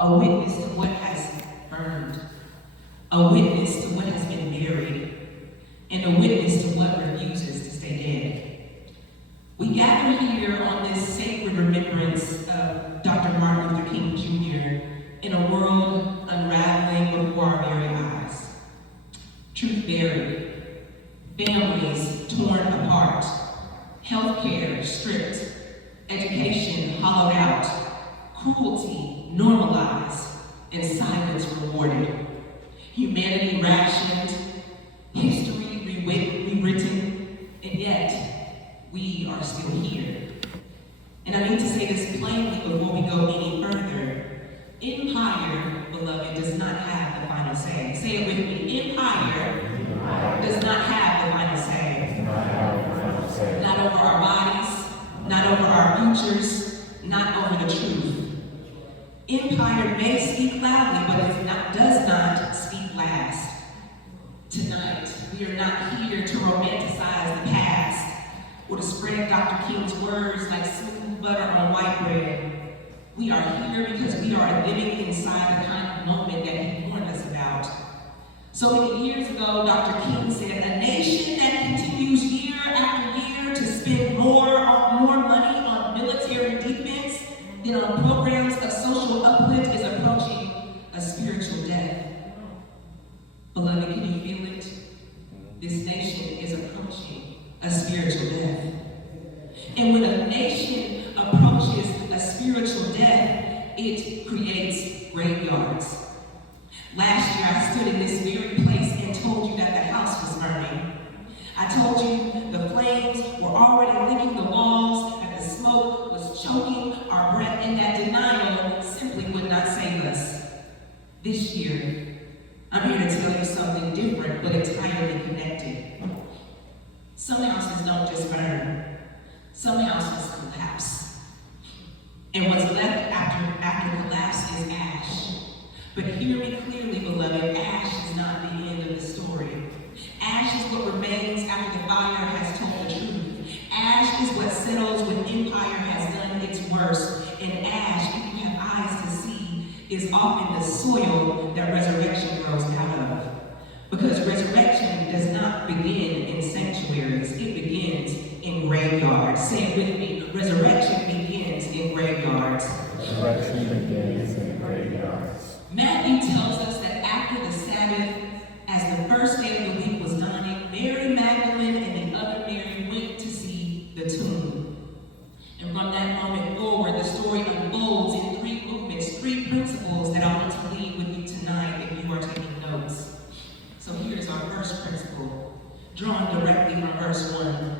a witness to what has burned, a witness to what has been buried, and a witness to what refuses to stay dead. We gather here on this sacred remembrance of Dr. Martin Luther King Jr. in a world unraveling before our very eyes. Truth buried, families torn apart, healthcare stripped, education hollowed out, cruelty normalized, and silence rewarded. Humanity rationed, history rewritten, and yet we are still here. And I need to say this plainly before we go any further. Empire, beloved, does not have the final say. Say it with me. Empire does not have the final say. Not over our bodies, not over our futures, not over the truth. Empire may speak loudly, but it does not speak last. Tonight, we are not here to romanticize the past or to spread Dr. King's words like smooth butter on white bread. We are here because we are living inside the kind of moment that he warned us about. So many years ago, Dr. King said, a nation that continues year after year to spend more money on military defense than on programs of social uplift is approaching a spiritual death. Beloved, can you feel it? This nation is approaching a spiritual death. And when a nation approaches a spiritual death, it creates graveyards. Last year, I stood in this very place and told you that the house was burning. I told you the flames were already licking the walls, that the smoke was choking our breath, and that denial simply would not save us. This year, I'm here to tell you something different, but entirely connected. Some houses don't just burn. Some houses collapse. And what's left after collapse is ash. But hear me clearly, beloved, ash is not the end of the story. Ash is what remains after the fire has told the truth. Ash is what settles when empire has done its worst. And ash, if you have eyes to see, is often the soil that resurrection grows out of. Because resurrection does not begin in sanctuaries, it begins in graveyards. Say it with me, resurrection begins in graveyards. Resurrection begins in graveyards. Matthew tells us that after the Sabbath, as the first day of the week was dawning, Mary Magdalene and the other Mary went to see the tomb. And from that moment forward, the story unfolds in three movements, three principles that I want to leave with you tonight if you are taking notes. So here's our first principle, drawn directly from verse 1.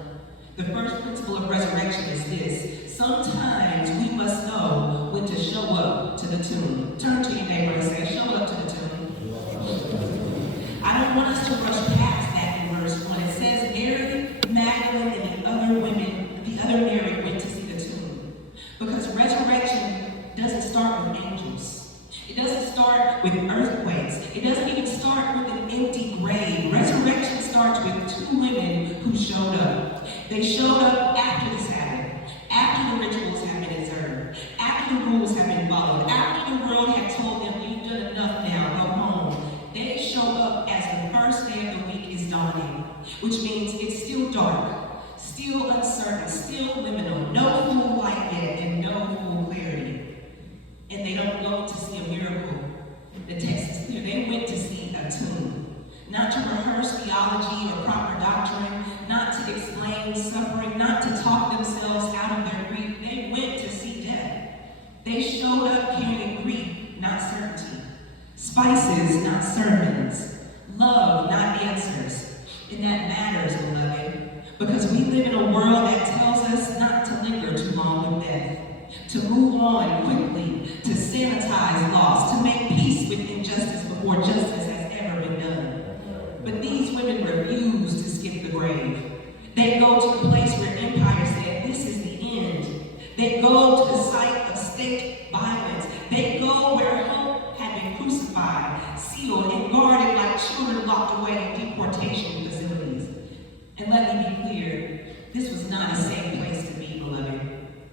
The first principle of resurrection is this: sometimes we must know when to show up to the tomb. Turn to your neighbor and say, show up to the tomb. I don't want us to rush past that in verse 1. It says Mary Magdalene and the other Mary went to see the tomb. Because resurrection doesn't start with angels. It doesn't start with earthquakes. It doesn't even start with an empty grave. Resurrection starts with two women who showed up. They showed up after the Sabbath, after the rituals have been observed, after the rules have been followed, after the world had told them, you've done enough now, go home. They show up as the first day of the week is dawning, which means it's still dark, still uncertain, still liminal, no full light yet, and no full clarity. And they don't go to see a miracle. The text is clear. They went to see a tomb. Not to rehearse theology or proper doctrine, not to explain suffering, not to talk themselves out of their grief. They went to see death. They showed up carrying grief, not certainty. Spices, not sermons. Love, not answers. And that matters, beloved, because we live in a world that tells us not to linger too long with death, to move on quickly, to sanitize loss, to make peace with injustice before justice has ever been done. But these women refuse to skip the grave. They go to the place where empire said, this is the end. They go to the site of state violence. They go where hope had been crucified, sealed, and guarded like children locked away in deportation facilities. And let me be clear, this was not a safe place to be, beloved.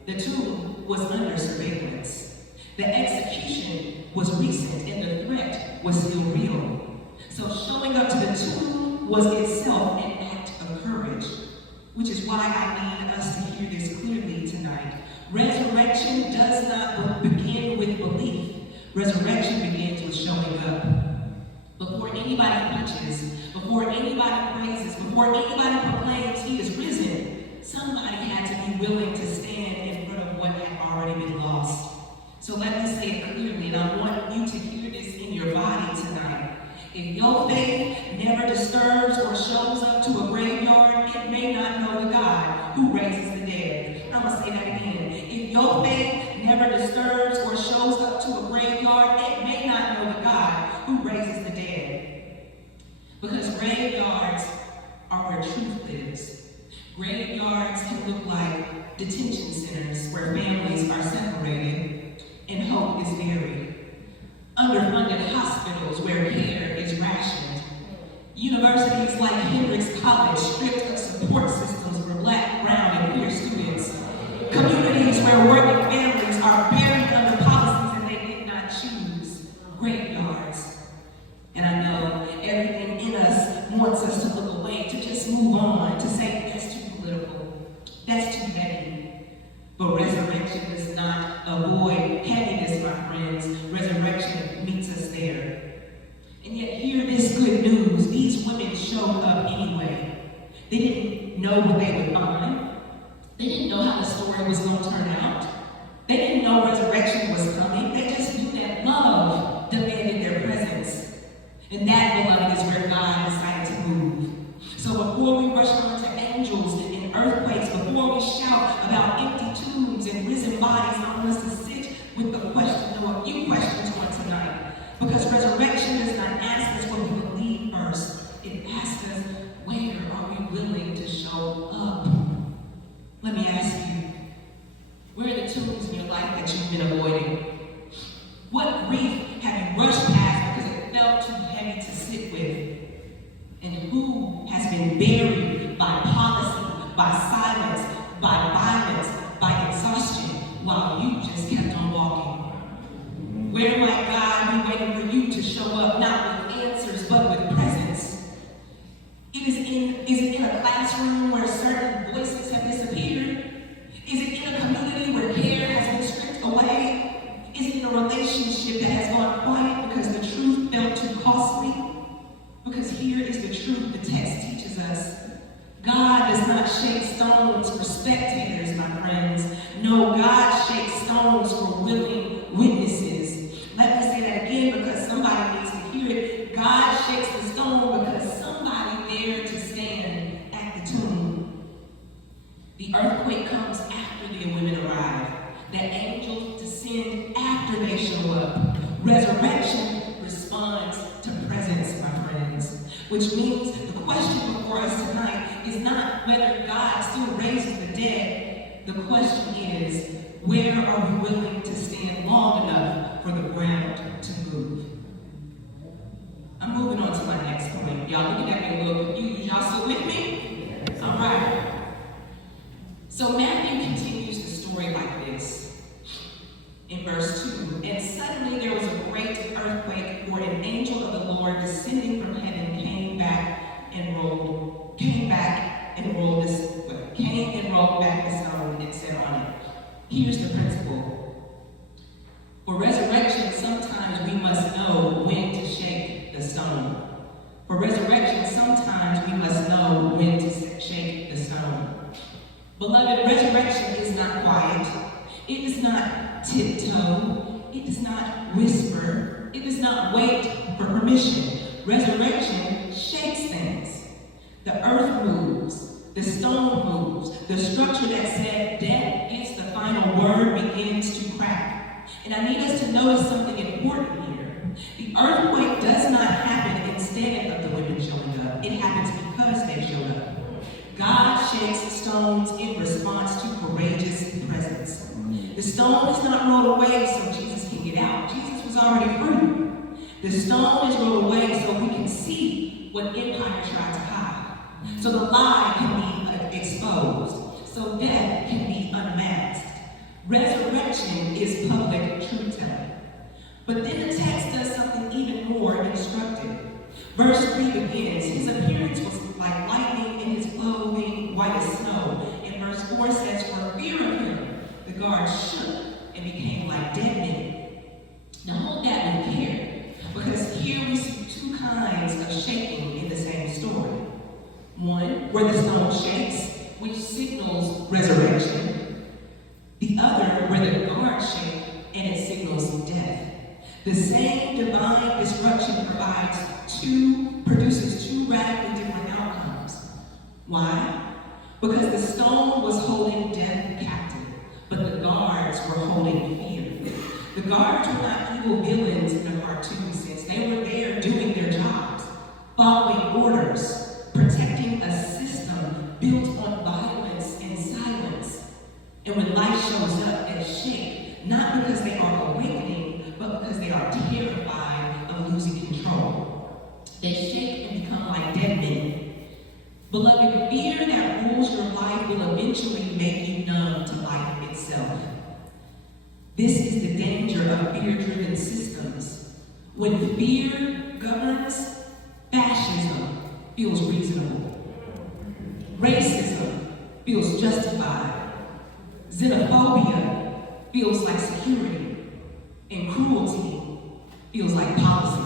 The tomb was under surveillance. The execution was recent and the threat was still real. So showing up to the tomb was itself an act of courage, which is why I need us to hear this clearly tonight. Resurrection does not begin with belief. Resurrection begins with showing up. Before anybody preaches, before anybody praises, before anybody proclaims he is risen, somebody had to be willing to stand in front of what had already been lost. So let me say it clearly, and I want you to hear this in your body tonight. If your faith never disturbs or shows up to a graveyard, it may not know the God who raises the dead. I'm going to say that again. If your faith never disturbs or shows up to a graveyard, it may not know the God who raises the dead. Because graveyards are where truth lives. Graveyards can look like detention centers where families are separated and hope is buried. Underfunded hospitals where care is rationed. Universities like Hendrix College stripped of support systems for Black, brown, and queer students. Communities where working families are buried under policies that they did not choose. Graveyards. And I know everything in us wants us to look away, to just move on, to say that's too political, that's too heavy. But resurrection does not avoid heaviness, my friends. Resurrection meets us there. And yet hear this good news. These women showed up anyway. They didn't know what they would find. They didn't know how the story was going to turn out. They didn't know resurrection was coming. They just knew that love demanded their presence. And that, beloved, is where God decided to move. So before we rush on to angels and earthquakes, before we shout about empty tombs and risen bodies, I want us to sit with the question, or a few questions on tonight. Because resurrection does not ask us what we believe first. It asks us, where are we willing to show up? Let me ask you, where are the tombs in your life that you've been avoiding? What grief have you rushed past because it felt too heavy to sit with? And who has been buried by policy, by silence, by violence, by exhaustion, while you just kept on walking? Where might God be waiting for you to show up, not with answers, but with presence? Is it in a classroom where certain voices have disappeared? Is it in a community where care has been stripped away? Is it in a relationship that has gone quiet because the truth felt too costly? Because here is the truth the text teaches us. God does not shake stones for spectators, my friends. No, God shakes stones for willing witnesses. Let me say that again because somebody needs to hear it. God shakes the stone because somebody dared to stand at the tomb. The earthquake comes after the women arrive. The angels descend after they show up. Resurrection responds to presence, my friends. Which means the question before us tonight is not whether God still raises the dead. The question is, where are we willing to stand long enough for the ground to move? I'm moving on to my next point. Y'all looking at me a little confused. Y'all still with me? All right. So Matthew continues the story like this. In verse 2, and suddenly there was a great earthquake, for an angel of the Lord descending from heaven came and rolled back the stone and sat on it. Here's the principle. For resurrection, sometimes we must know when to shake the stone. For resurrection, sometimes we must know when to shake the stone. Beloved, resurrection is not quiet. It does not tiptoe. It does not whisper. It does not wait for permission. Resurrection shakes things. The earth moves. The stone moves. The structure that said death gets the final word begins to crack. And I need us to notice something important here. The earthquake does not happen instead of the women showing up. It happens because they showed up. God shakes stones in response to courageous presence. The stone is not rolled away so Jesus can get out. Jesus was already free. The stone is rolled away so we can see what empire tried to hide. So the lie can be exposed. So death can be unmasked. Resurrection is public truth telling. But then the text does something even more instructive. Verse 3 begins, his appearance was like lightning and his clothing white as snow. And verse 4 says, for fear of him, the guards shook and became like dead men. Now hold that with care, because here we see two kinds of shaking in the same story. One, where the stone shakes, which signals resurrection. The other, where the guards shake and it signals death. The same divine destruction produces two radically different outcomes. Why? Because the stone was holding death captive, but the guards were holding fear. The guards were not evil villains in a cartoon sense. They were there doing their jobs, following orders, protecting a system built on violence and silence. And when life shows up, they shake, not because they are awakening, but because they are terrified of losing control. They shake and become like dead men. Beloved, fear that rules your life will eventually make you numb to life itself. This is the danger of fear-driven systems. When fear governs, fascism feels reasonable. Racism feels justified. Xenophobia feels like security. And cruelty feels like policy.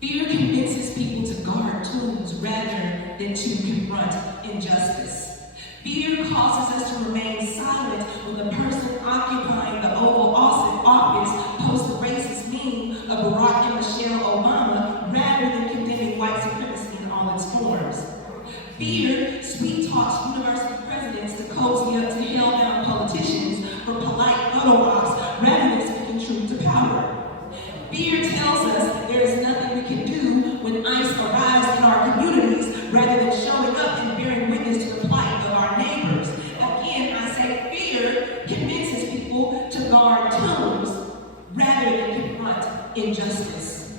Fear convinces people to guard tombs rather than to confront injustice. Fear causes us to remain silent when the person occupying the Oval Office posts a racist meme of Barack and Michelle Obama rather than condemning white supremacy in all its forms. Fear sweet-talks university presidents to cozy up to hell-bound politicians for polite photo ops rather than speaking truth to power. Fear tells us there is nothing we can do when ICE arrives in our communities rather than showing up and bearing witness to the plight of our neighbors. Again, I say fear convinces people to guard tombs rather than confront injustice.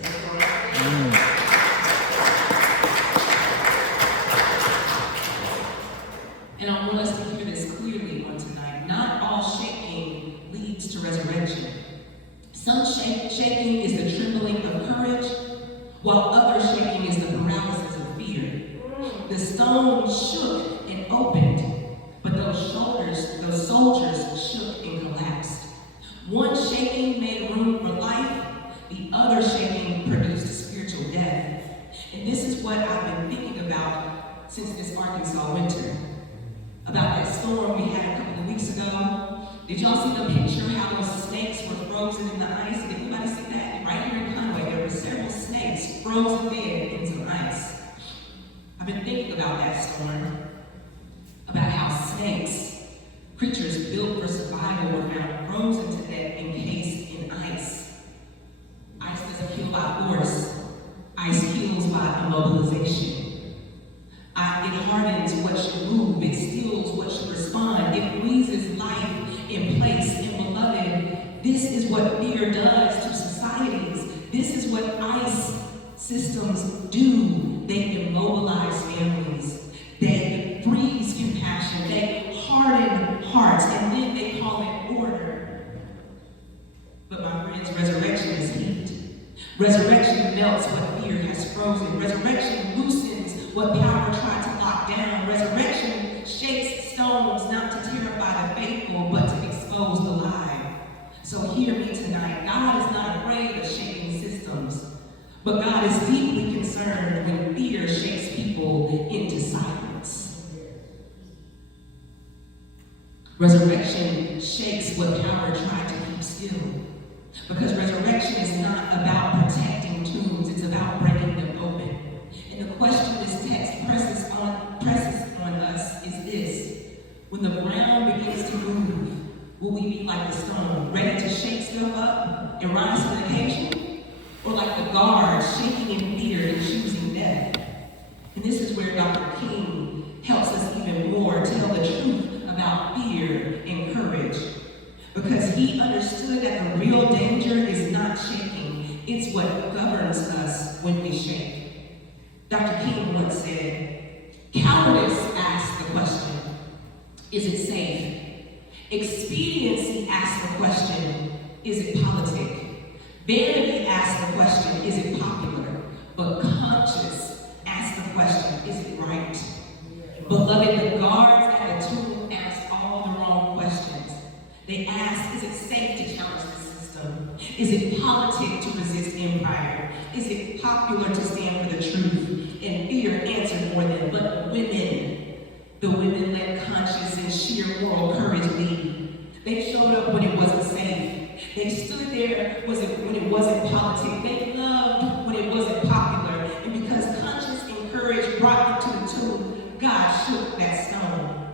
And I want us to hear this clearly on tonight. Not all shaking leads to resurrection. Some shaking is the trembling of courage, while other shaking is the paralysis of fear. The stone shook and opened, but those soldiers shook and collapsed. One shaking made room for life, the other shaking produced spiritual death. And this is what I've been thinking about since this Arkansas winter. About that storm we had a couple of weeks ago. Did y'all see the picture how those snakes were frozen in the ice? Did anybody see that? Right here in Conway, there were several snakes frozen dead in some ice. I've been thinking about that storm, about how snakes, creatures built for survival, were found frozen to death, encased in ice. Ice doesn't kill by force. Ice kills by immobilization. It hardens what should move. It steals what should respond. It freezes life in place. And beloved, this is what fear does to societies. This is what ICE systems do. They immobilize families. They freeze compassion. They harden hearts. And then they call it order. But my friends, resurrection is heat. Resurrection melts what fear has frozen. Resurrection loosens what power tried to lock down. Resurrection shakes stones not to terrify the faithful, but to expose the lie. So hear me tonight. God is not afraid of shaking systems, but God is deeply concerned when fear shakes people into silence. Resurrection shakes what power tried to keep still. Because resurrection is not about protecting tombs, it's about breaking them open. And the question this text presses on us is this: when the ground begins to move, will we be like the stone, ready to shake stuff up and rise to the occasion? Or like the guard, shaking in fear and choosing death? And this is where Dr. King helps us even more tell the truth about fear and courage. Because he understood that the real danger is not shaking, it's what governs us when we shake. Dr. King once said, cowardice asks the question, is it safe? Expediency asks the question, is it politic? Vanity asks the question, is it popular? But conscience asks the question, is it right? Beloved, the guards at the tomb asked all the wrong questions. They asked, is it safe to challenge the system? Is it politic to resist empire? Is it popular to stand for the truth? And fear answered for them. But the women let conscience and sheer moral courage lead. They showed up when it wasn't safe. They stood there when it wasn't politic. They loved when it wasn't popular. And because conscience and courage brought them to the tomb, God shook that stone.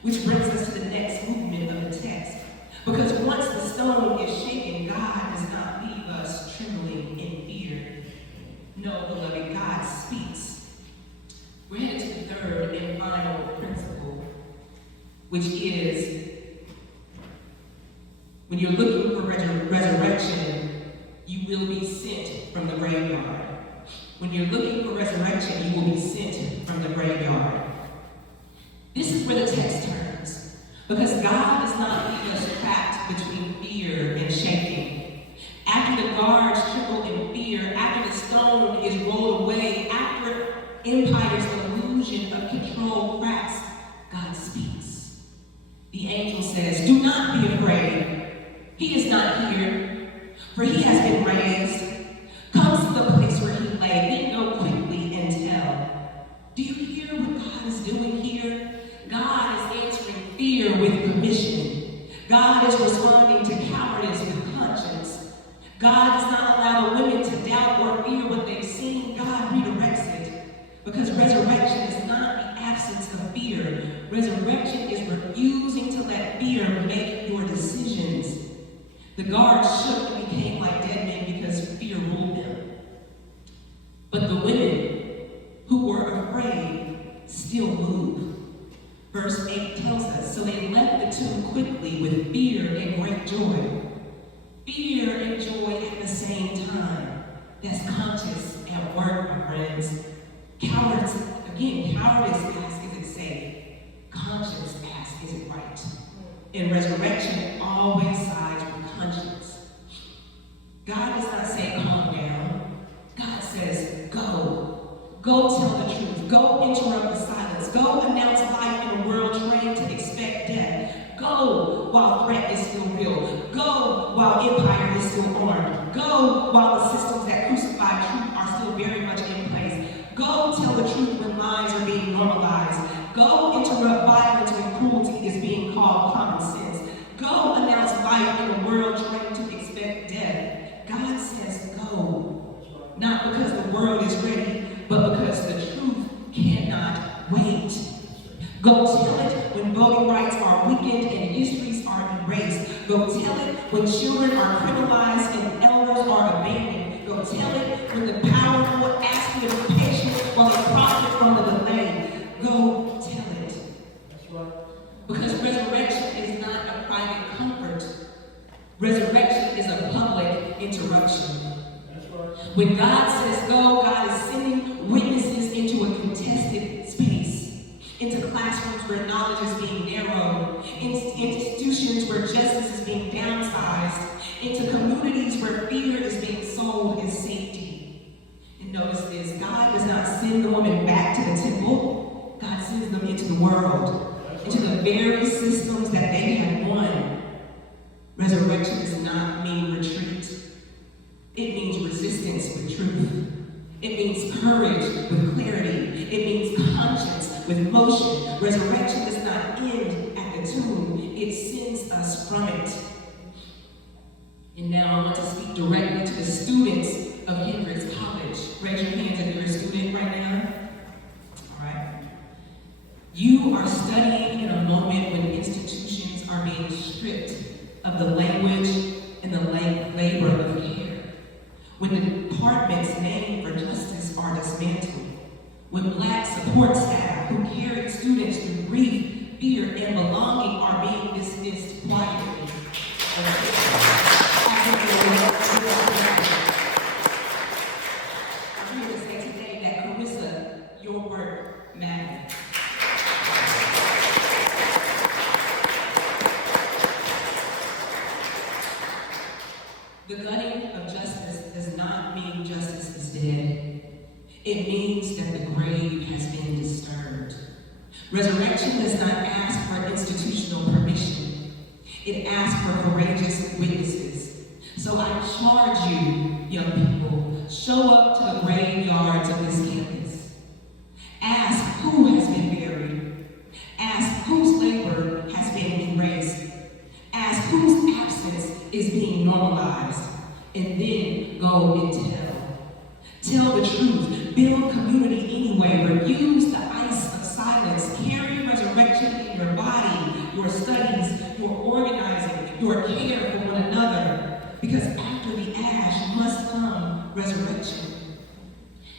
Which brings us to the next movement of the text. Because once the stone is shaken, God does not leave us trembling in fear. No, beloved, God speaks. We're headed to the third and final principle, which is when you're looking for resurrection, you will be sent from the graveyard. When you're looking for resurrection, you will be sent from the graveyard. This is where the text turns, because God does not leave us trapped between fear and shaking. After the guards tremble in fear, after the stone is rolled away, after empire's illusion of control cracks, God speaks. The angel says, do not be afraid. He is not here, for he has been raised. Come to the place where he lay, then go quickly and tell. Do you hear what God is doing here? God is answering fear with permission. God is responding to cowardice with conscience. God does not allow the women to doubt or fear what they've seen. God redirects it. Because resurrection is not the absence of fear. Resurrection is refusing to let fear make your decisions. The guards shook and became like dead men because fear ruled them. But the women who were afraid still moved. Verse 8 tells us, so they left the tomb quickly with fear and great joy. Fear and joy at the same time. That's conscience at work, my friends. Cowardice asks, is it safe? Conscience asks, is it right? In resurrection, always sides with conscience. God does not say, calm down. God says, go. Go tell the truth. Go interrupt the silence. Go announce life in a world trained to expect death. Go while threat is still real. Go while empire is still armed. Go while the systems that crucify truth are still very much in place. Go tell the truth when lies are being normalized. Go interrupt violence when cruelty is being called common sense. Go announce life in a world trained to expect death. God says go. Not because the world is ready, but because the truth cannot wait. Go tell it when voting rights are weakened and histories are erased. Go tell it when children are criminalized and elders are abandoned. Go tell it when the powerful ask you to be patient while they profit from the delay. Go tell it. That's right. Because resurrection is not a private comfort. Resurrection is a public interruption. That's right. When God says go, God is sending witnesses into a contested space, into classrooms where knowledge is being narrowed, into institutions where justice is being downsized, into communities where fear is being sold as safety. And notice this, God does not send the woman back to the temple. God sends them into the world, into the very systems that they had won. Resurrection does not mean retreat. It means resistance with truth. It means courage with clarity. It means conscience with motion. Resurrection does not end at the tomb. It sends us from it. And now I want to speak directly to the students of Hendrix College. Raise your hands if you're a student right now. All right. You are studying in a moment when institutions are being stripped of the language and the labor of care. When the departments named for justice are dismantled. When Black support staff who carry students through grief, fear, and belonging are being dismissed quietly. I'm here to say today that Carissa, your work matters. The gutting of justice does not mean justice is dead. It means that the grave has been disturbed. Resurrection does not ask for institutional permission. It asks for courageous witnesses. So I charge you, young people, show up to the graveyards of this campus. Ask who has been buried. Ask whose labor has been erased. Ask whose absence is being normalized. And then go and tell. Tell the truth. Build community anyway. Refuse the ice of silence. Carry resurrection in your body, your studies, your organizing, your care for one another. Because after the ash must come resurrection.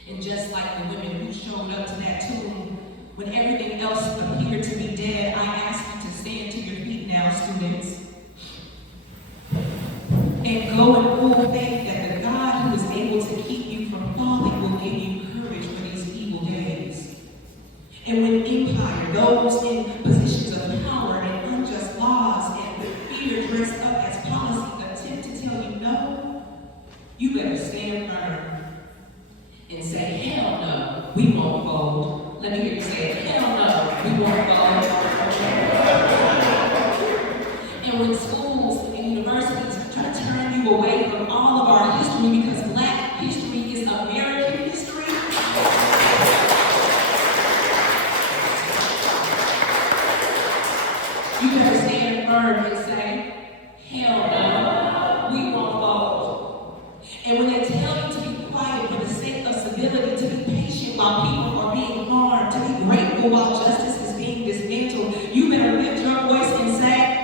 And just like the women who showed up to that tomb, when everything else appeared to be dead, I ask you to stand to your feet now, students. And go in full faith that the God who is able to keep you from falling will give you courage for these evil days. And when empire, those in positions of power and unjust laws and fear dressed up as policy attempt to tell you no, you better stand firm and say, hell no, we won't fold. Let me hear you say it. Hell no, we won't fold. And when schools and universities try to turn you away from all of our history because Black history is American history, you better stand firm and say, hell no, we won't fold. And when they tell you to be quiet for the sake of civility, to be patient while people are being harmed, to be grateful while justice is being dismantled, you better lift your voice and say,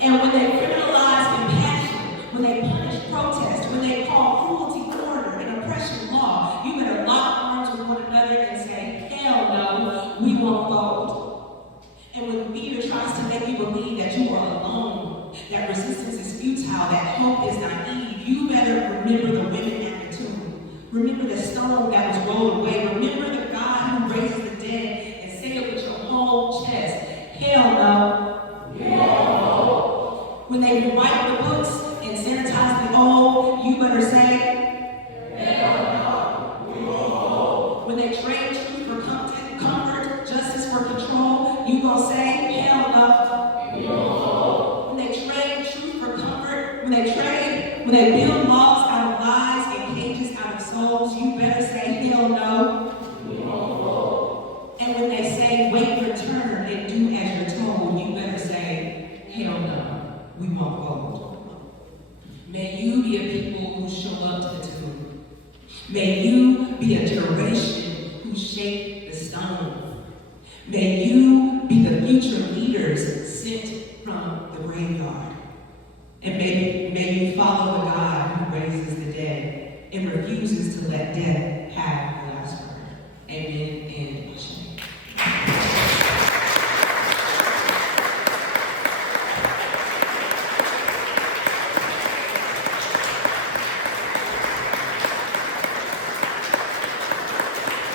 and when they criminalize compassion, when they punish protest, when they call cruelty order and oppression law, you better lock arms with one another and say, hell no, we won't fold. And when fear tries to make you believe that you are alone, that resistance is futile, that hope is naive, you better remember the women at the tomb. Remember the stone that was rolled away. Remember the God who raises the dead, and say it with your whole chest. Hell no. Yeah. When they wipe the books and sanitize the old, you better say, hell no. When they trade truth for comfort, justice for control, you gonna say, hell no. When they trade truth for comfort, when they build laws out of lies and cages out of souls, you better say, hell no. And when they say, wait your turn and do as you're told, you better say, hell no, we won't fold. May you be a people who show up to the tomb. May you be a generation who shape the stone. May you be the future leaders sent from the graveyard. And may you follow the